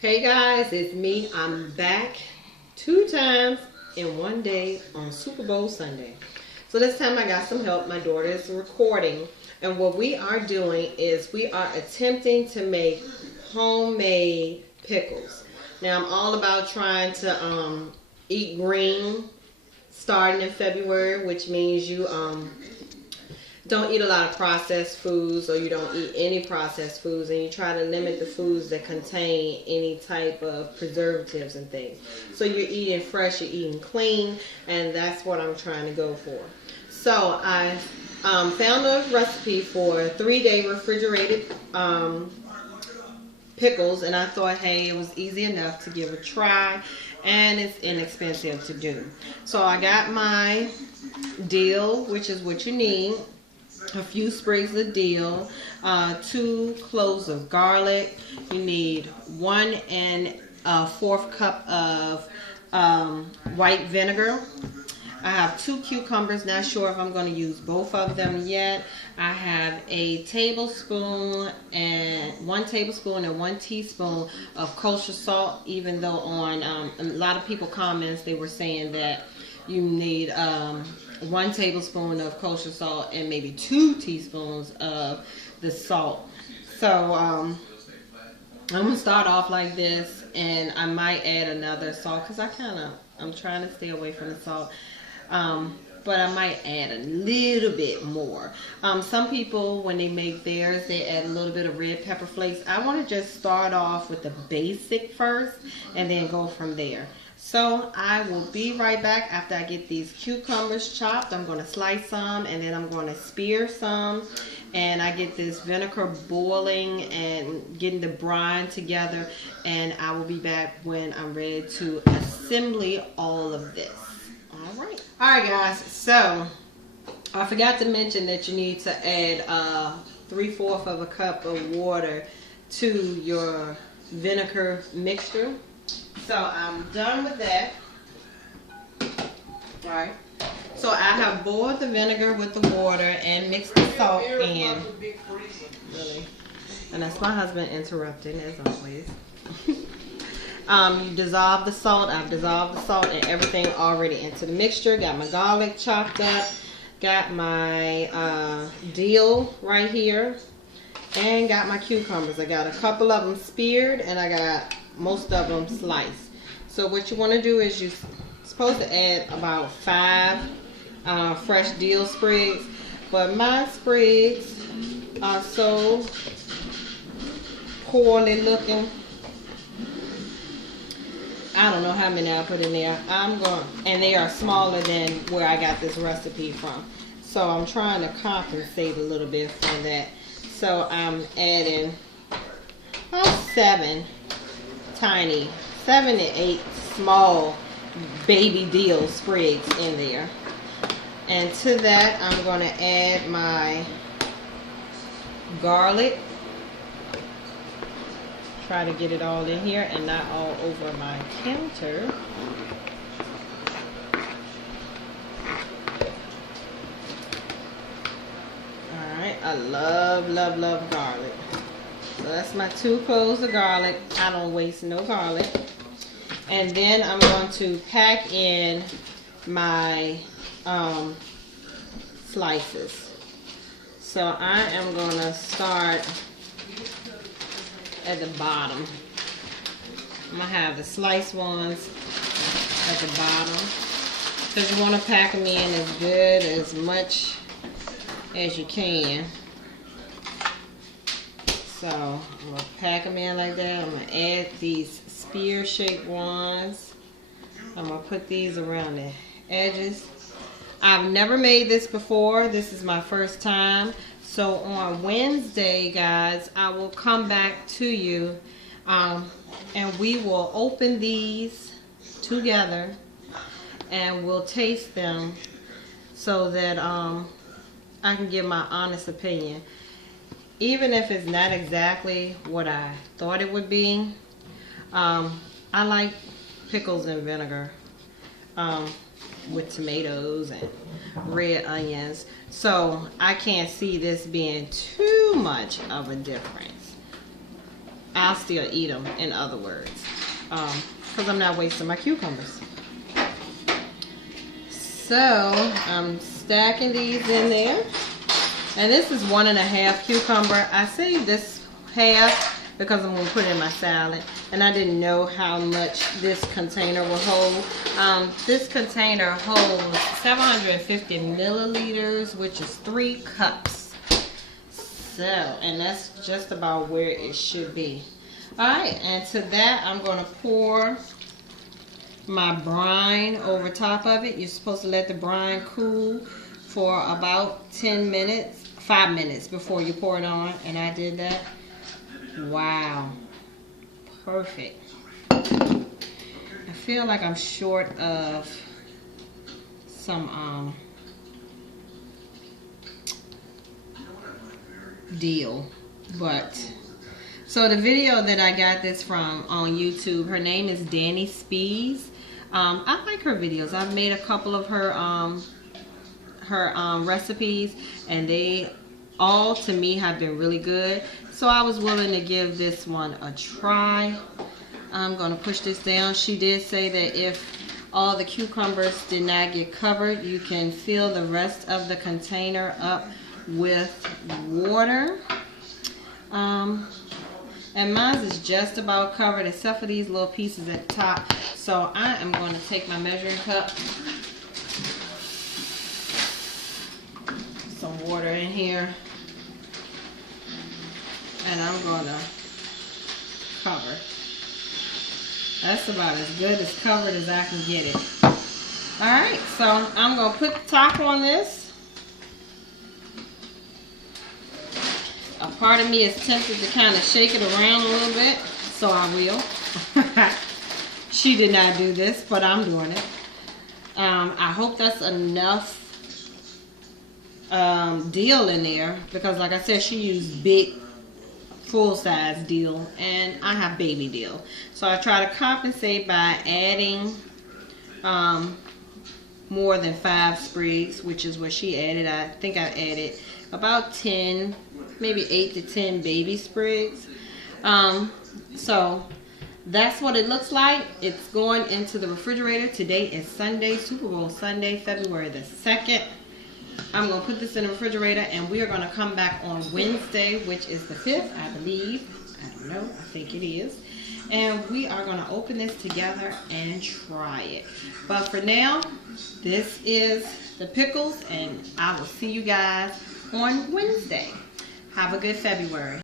Hey guys, it's me. I'm back 2 times in one day on Super Bowl Sunday. So this time I got some help. My daughter is recording. And what we are doing is we are attempting to make homemade pickles. Now I'm all about trying to eat green starting in February, which means you don't eat a lot of processed foods, or you don't eat any processed foods, and you try to limit the foods that contain any type of preservatives and things. So you're eating fresh, you're eating clean, and that's what I'm trying to go for. So I found a recipe for 3-day refrigerated pickles, and I thought, hey, it was easy enough to give a try, and it's inexpensive to do. So I got my dill, which is what you need. A few sprigs of dill, 2 cloves of garlic. You need 1 4 cup of white vinegar. I have 2 cucumbers. Not sure if I'm going to use both of them yet. I have a tablespoon and 1 tablespoon and 1 teaspoon of kosher salt. Even though on a lot of people comments they were saying that you need 1 tablespoon of kosher salt and maybe 2 teaspoons of the salt. So I'm gonna start off like this, and I might add another salt because I'm trying to stay away from the salt. But I might add a little bit more. Some people, when they make theirs, they add a little bit of red pepper flakes. I want to just start off with the basic first and then go from there. So I will be right back after I get these cucumbers chopped. I'm going to slice some, and then I'm going to spear some. And I get this vinegar boiling and getting the brine together. And I will be back when I'm ready to assemble all of this. All right. All right, guys. So I forgot to mention that you need to add 3/4 of a cup of water to your vinegar mixture. So I'm done with that. Alright. So I have boiled the vinegar with the water and mixed the salt in. Really. And that's my husband interrupting as always. You dissolve the salt. I've dissolved the salt and everything already into the mixture. Got my garlic chopped up. Got my dill right here. And got my cucumbers. I got a couple of them speared, and I got most of them sliced. So what you want to do is you're supposed to add about 5 fresh dill sprigs, but my sprigs are so poorly looking. I don't know how many I put in there. And they are smaller than where I got this recipe from. So I'm trying to compensate a little bit for that. So I'm adding about 7 to 8 small baby dill sprigs in there. And to that I'm going to add my garlic. Try to get it all in here and not all over my counter. Alright, I love garlic. So that's my 2 cloves of garlic. I don't waste no garlic. And then I'm going to pack in my slices. So I am going to start at the bottom. I'm going to have the sliced ones at the bottom, because you want to pack them in as good, as much as you can. So I'm going to pack them in like that. I'm going to add these spear shaped ones. I'm going to put these around the edges. I've never made this before. This is my first time. So on Wednesday, guys, I will come back to you and we will open these together and we'll taste them so that I can give my honest opinion. Even if it's not exactly what I thought it would be, I like pickles and vinegar with tomatoes and red onions. So I can't see this being too much of a difference. I'll still eat them, in other words, because I'm not wasting my cucumbers. So I'm stacking these in there, and this is 1.5 cucumber. I saved this half because I'm going to put it in my salad, and I didn't know how much this container will hold. This container holds 750 milliliters, which is 3 cups. So, and that's just about where it should be. Alright, and to that I'm going to pour my brine over top of it. You're supposed to let the brine cool for about 10 minutes, 5 minutes before you pour it on, and I did that. Wow, perfect. I feel like I'm short of some deal, but so the video that I got this from on YouTube, her name is Dani Spies. I like her videos. I've made a couple of her recipes, and they all to me have been really good. So I was willing to give this one a try. I'm going to push this down. She did say that if all the cucumbers did not get covered, you can fill the rest of the container up with water. And mine is just about covered except for these little pieces at the top. So I am going to take my measuring cup, some water in here, and I'm going to cover. That's about as good as covered as I can get it. Alright, so I'm going to put the top on this. A part of me is tempted to kind of shake it around a little bit, so I will. She did not do this, but I'm doing it. I hope that's enough dill in there, because like I said, she used big full-size dill, and I have baby dill. So I try to compensate by adding more than 5 sprigs, which is what she added. I think I added about 10, maybe 8 to 10 baby sprigs. So that's what it looks like. It's going into the refrigerator. Today is Sunday, Super Bowl Sunday, February the 2nd. I'm going to put this in the refrigerator, and we are going to come back on Wednesday, which is the 5th, I believe. I don't know. I think it is. And we are going to open this together and try it. But for now, this is the pickles, and I will see you guys on Wednesday. Have a good February.